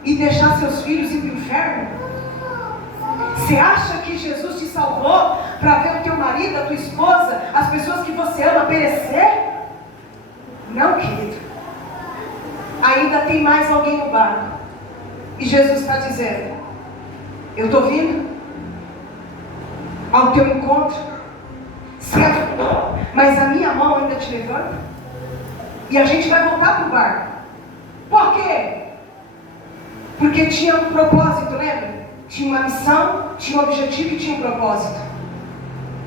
e deixar seus filhos ir para o inferno? Você acha que Jesus te salvou para ver o teu marido, a tua esposa, as pessoas que você ama perecer? Não, querido. Ainda tem mais alguém no barco. E Jesus está dizendo: eu estou vindo ao teu encontro, certo? Mas a minha mão ainda te levanta. E a gente vai voltar para o barco. Por quê? Porque tinha um propósito, lembra? Tinha uma missão, tinha um objetivo e tinha um propósito.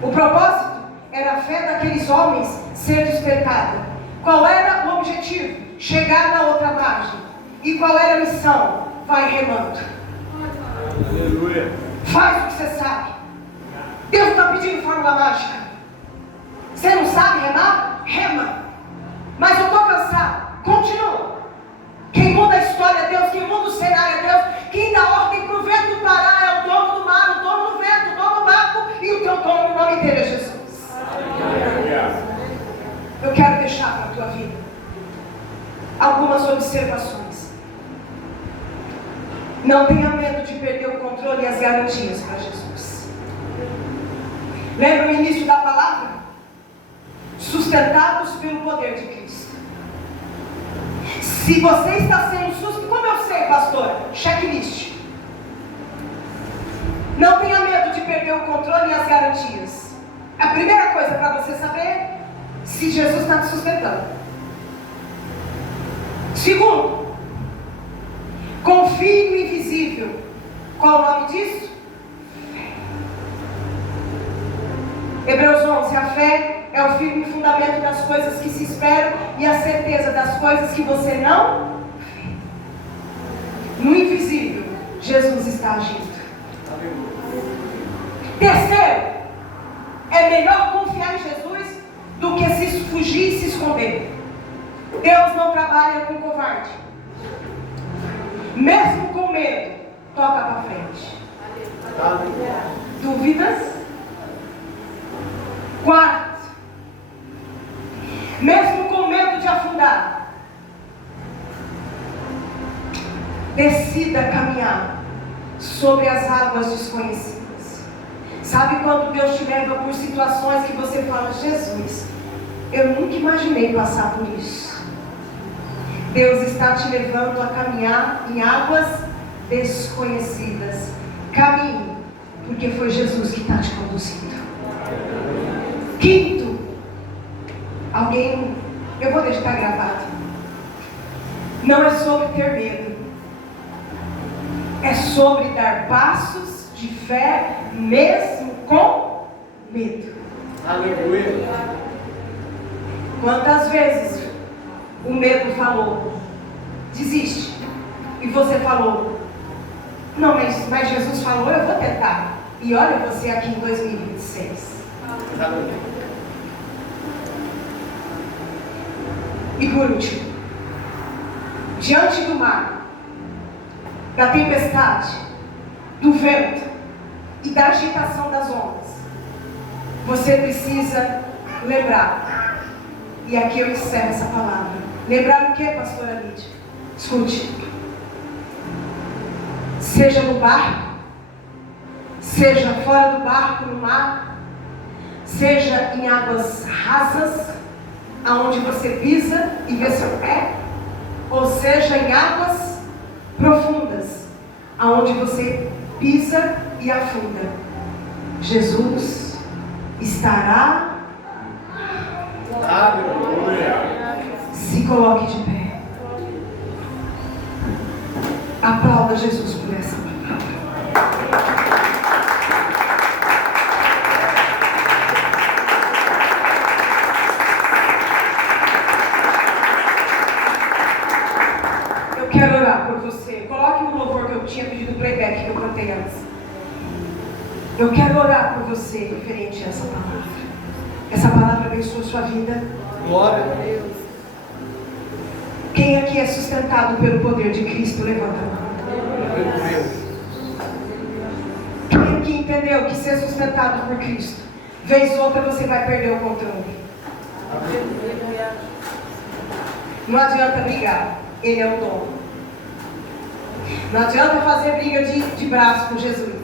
O propósito era a fé daqueles homens ser despertada. Qual era o objetivo? Chegar na outra margem. E qual era a missão? Vai remando. Aleluia. Faz o que você sabe. Deus está pedindo fórmula mágica. Você não sabe remar? Rema. Mas eu estou cansado. Continua. Quem muda a história é Deus. Quem muda o cenário é Deus. Quem dá ordem para o vento parar é o dono do mar, o dono do vento, o dono do barco. E o teu dono, o nome dele é Jesus. Eu quero deixar para a tua vida algumas observações. Não tenha medo de perder o controle e as garantias para Jesus. Lembra o início da palavra? Sustentados pelo poder de Cristo. Se você está sendo sustentado, como eu sei, pastor? Checklist. Não tenha medo de perder o controle e as garantias. A primeira coisa para você saber se Jesus está te sustentando. Segundo, confie no invisível. Qual o nome disso? Hebreus 11, a fé é o firme fundamento das coisas que se esperam e a certeza das coisas que você não vê. No invisível, Jesus está agindo. Terceiro, é melhor confiar em Jesus do que se fugir e se esconder. Deus não trabalha com covarde. Mesmo com medo, toca para frente. Dúvidas? Quarto, mesmo com medo de afundar, decida caminhar sobre as águas desconhecidas. Sabe quando Deus te leva por situações que você fala: Jesus, eu nunca imaginei passar por isso. Deus está te levando a caminhar em águas desconhecidas. Caminhe, porque foi Jesus que está te conduzindo. Quinto, eu vou deixar gravado. Não é sobre ter medo, é sobre dar passos de fé, mesmo com medo. Aleluia. Quantas vezes o medo falou, desiste, e você falou, não, mas Jesus falou, eu vou tentar. E olha você aqui em 2026. E por último, diante do mar, da tempestade, do vento e da agitação das ondas, você precisa lembrar. E aqui eu encerro essa palavra. Lembrar o que, pastora Lídia? Escute. Seja no barco, seja fora do barco, no mar, seja em águas rasas, aonde você pisa e vê seu pé, ou seja em águas profundas, aonde você pisa e afunda, Jesus estará. Aleluia. Se coloque de pé. Aplauda Jesus por essa palavra. Eu quero orar por você. Coloque o louvor que eu tinha pedido playback que eu cantei antes. Eu quero orar por você referente a essa palavra. Essa palavra abençoa a sua vida. Glória a Deus. Quem aqui é sustentado pelo poder de Cristo, levanta a mão. Quem aqui entendeu que ser sustentado por Cristo, vez ou outra você vai perder o controle? Não adianta brigar, Ele é o dono. Não adianta fazer briga de braço com Jesus.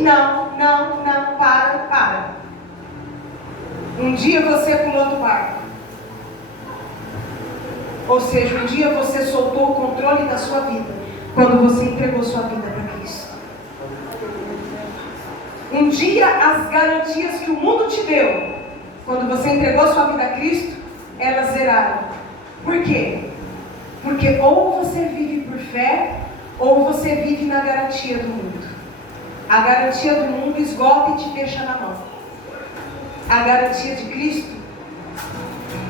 Não, para. Um dia você pulou do barco. Ou seja, um dia você soltou o controle da sua vida, quando você entregou sua vida para Cristo. Um dia as garantias que o mundo te deu, quando você entregou sua vida a Cristo, elas zeraram. Por quê? Porque ou você vive por fé, ou você vive na garantia do mundo. A garantia do mundo esgota e te deixa na mão. A garantia de Cristo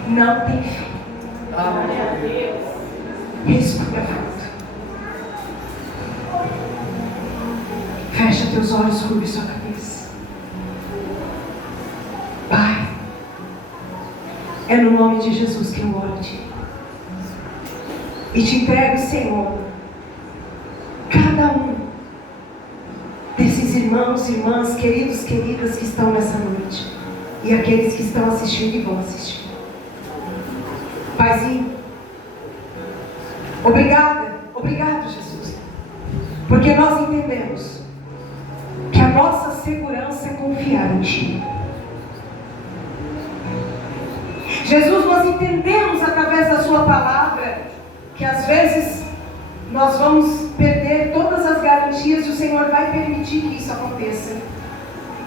não tem fim. Respira fundo. Fecha teus olhos, curva sua cabeça. Pai, é no nome de Jesus que eu oro a Ti. E te entrego, Senhor, cada um desses irmãos, irmãs, queridos, queridas que estão nessa noite. E aqueles que estão assistindo e vão assistir. Paizinho, obrigado, Jesus, porque nós entendemos que a nossa segurança é confiar em Ti. Jesus, nós entendemos através da Sua palavra que às vezes nós vamos perder todas as garantias e o Senhor vai permitir que isso aconteça.